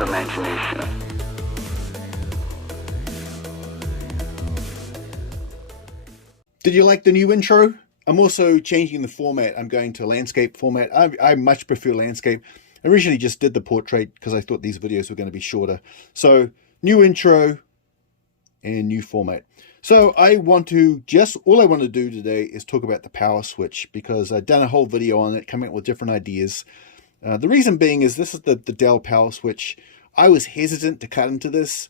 of imagination. Did you like the new intro? I'm also changing the format. I'm going to landscape format. I much prefer landscape. I originally just did the portrait because I thought these videos were going to be shorter. So new intro and new format. So all I want to do today is talk about the power switch, because I've done a whole video on it, coming up with different ideas. The reason being is this is the Dell power switch. I was hesitant to cut into this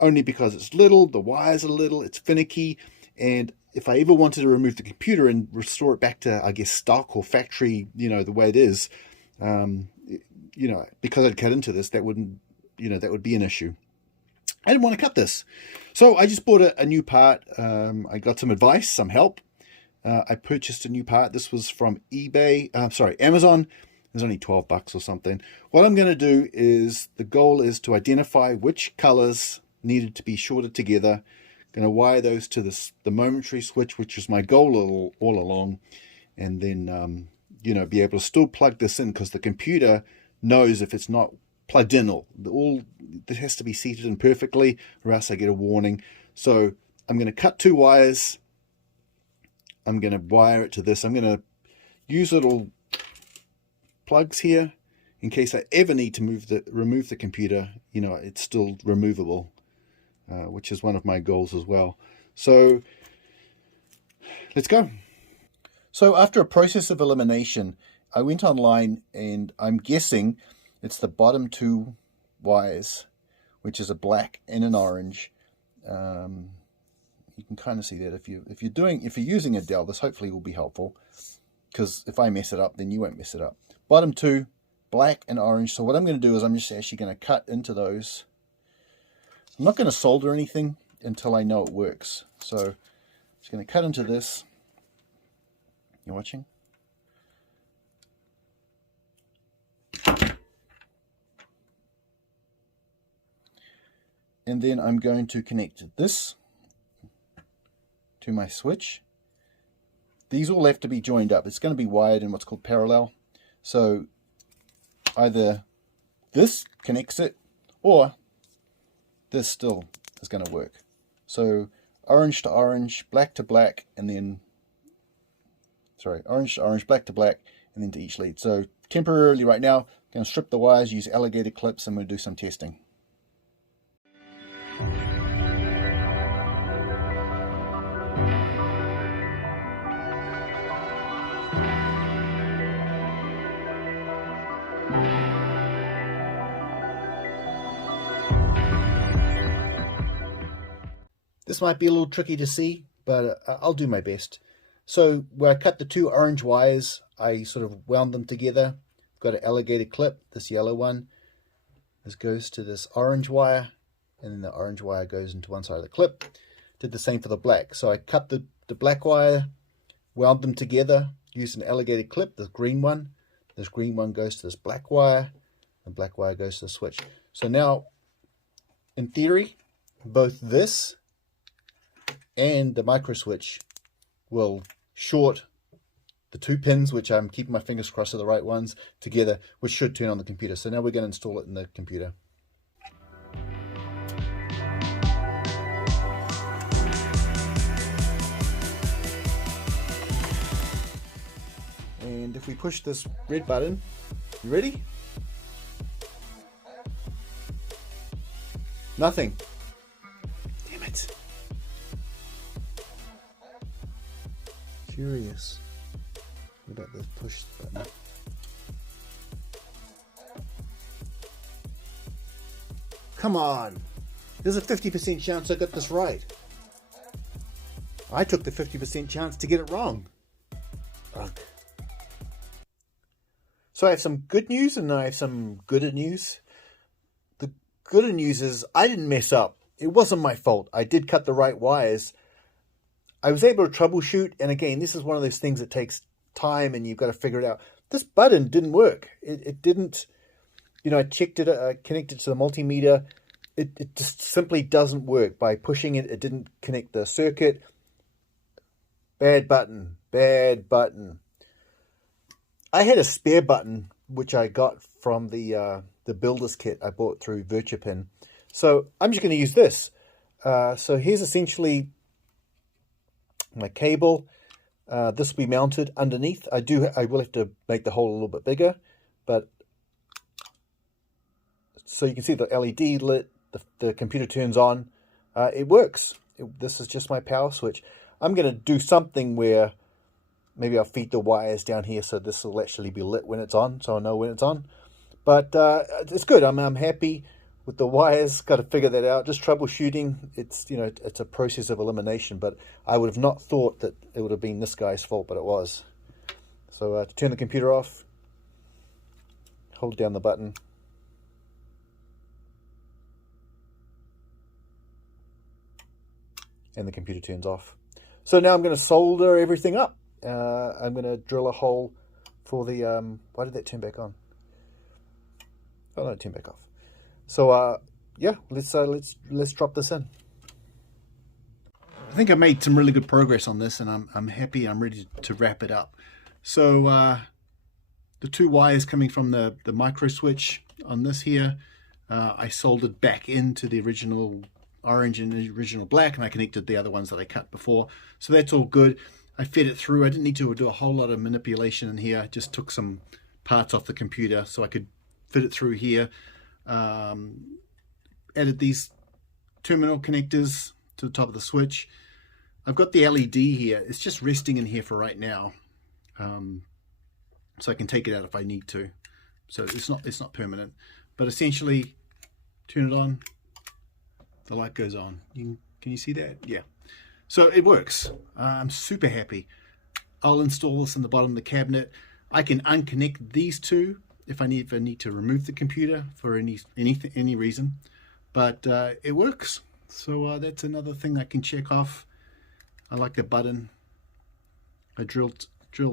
only because it's little, the wires are little, it's finicky, and if I ever wanted to remove the computer and restore it back to, I guess, stock or factory, the way it is, because I'd cut into this, that wouldn't, that would be an issue. I didn't want to cut this. So I just bought a new part. I got some advice, some help. I purchased a new part. This was from Amazon. It was only 12 bucks or something. What I'm going to do is, the goal is to identify which colors needed to be shorted together. Going to wire those to the momentary switch, which is my goal all along, and then be able to still plug this in, because the computer knows if it's not plugged in. It has to be seated in perfectly, or else I get a warning. So I'm going to cut two wires. I'm going to wire it to this. I'm going to use little plugs here in case I ever need to remove the computer. It's still removable. Which is one of my goals as well. So let's go. So after a process of elimination, I went online, and I'm guessing it's the bottom two wires, which is a black and an orange. You can kind of see that if you're using a Dell, this hopefully will be helpful, because if I mess it up, then you won't mess it up. Bottom two, black and orange. So what I'm going to do is I'm just actually going to cut into those. I'm not going to solder anything until I know it works. So I'm just going to cut into this. You watching? And then I'm going to connect this to my switch. These all have to be joined up. It's going to be wired in what's called parallel. So either this connects it, or this still is going to work. So orange to orange, black to black, and then, orange to orange, black to black, and then to each lead. So temporarily right now, I'm going to strip the wires, use alligator clips, and we'll do some testing. This might be a little tricky to see, but I'll do my best. So where I cut the two orange wires, I sort of wound them together. I've got an alligator clip, this yellow one. This goes to this orange wire, and then the orange wire goes into one side of the clip. Did the same for the black. So I cut the black wire, wound them together, used an alligator clip, the green one. This green one goes to this black wire, and black wire goes to the switch. So now, in theory, both this and the micro switch will short the two pins, which I'm keeping my fingers crossed are the right ones, together, which should turn on the computer. So now we're going to install it in the computer. And if we push this red button, you ready? Nothing. Damn it. Furious. What about the push button? Come on! There's a 50% chance I got this right. I took the 50% chance to get it wrong. Ugh. So I have some good news and I have some gooder news. The gooder news is I didn't mess up. It wasn't my fault. I did cut the right wires. I was able to troubleshoot, and again, this is one of those things that takes time and you've got to figure it out. This button didn't work. It didn't, I checked it, connected to the multimeter. It just simply doesn't work. By pushing it, it didn't connect the circuit. Bad button, bad button. I had a spare button, which I got from the the builder's kit I bought through VPin. So I'm just going to use this. So here's essentially my cable. This will be mounted underneath. I will have to make the hole a little bit bigger, but so you can see the LED lit, the computer turns on. It works. This is just my power switch. I'm going to do something where maybe I'll feed the wires down here so this will actually be lit when it's on, so I know when it's on. But it's good. I'm happy with the wires. Got to figure that out. Just troubleshooting. It's, you know, it's a process of elimination, but I would have not thought that it would have been this guy's fault, but it was. So to turn the computer off, hold down the button. And the computer turns off. So now I'm going to solder everything up. I'm going to drill a hole for the, why did that turn back on? Oh no, turn back off. So yeah, let's drop this in. I think I made some really good progress on this, and I'm happy. I'm ready to wrap it up. So the two wires coming from the micro switch on this here, I soldered back into the original orange and the original black, and I connected the other ones that I cut before. So that's all good. I fed it through. I didn't need to do a whole lot of manipulation in here. I just took some parts off the computer so I could fit it through here. Added these terminal connectors to the top of the switch. I've got the LED here. It's just resting in here for right now, so I can take it out if I need to. So it's not permanent, but essentially turn it on, the light goes on. Can you see that? Yeah. So it works. I'm super happy. I'll install this in the bottom of the cabinet. I can unconnect these two if I need to remove the computer for any reason, but it works. So that's another thing I can check off. I like the button. I drilled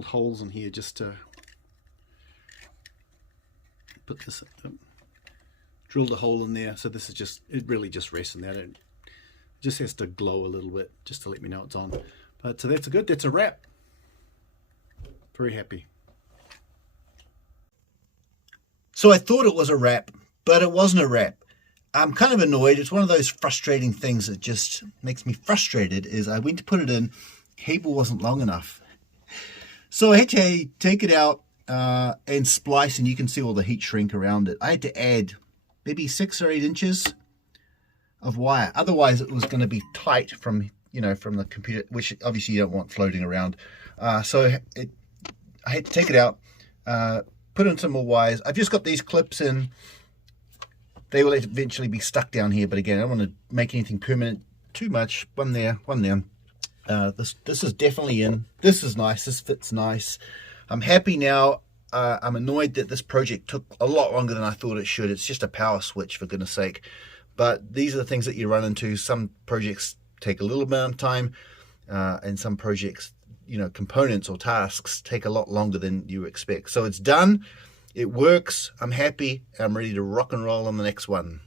holes in here just to put this up. Drilled a hole in there, so this is just, it really just rests in there. It just has to glow a little bit just to let me know it's on. But so that's good. That's a wrap. Very happy. So I thought it was a wrap, but it wasn't a wrap. I'm kind of annoyed. It's one of those frustrating things that just makes me frustrated. Is I went to put it in, cable wasn't long enough. So I had to take it out and splice, and you can see all the heat shrink around it. I had to add maybe 6 or 8 inches of wire. Otherwise it was going to be tight from the computer, which obviously you don't want floating around. So I had to take it out, put in some more wires. I've just got these clips in. They will eventually be stuck down here, but again, I don't want to make anything permanent too much. One there, one there. This is definitely in. This is nice. This fits nice. I'm happy now. I'm annoyed that this project took a lot longer than I thought it should. It's just a power switch, for goodness sake. But these are the things that you run into. Some projects take a little bit of time, and some projects, components or tasks take a lot longer than you expect. So it's done. It works. I'm happy. I'm ready to rock and roll on the next one.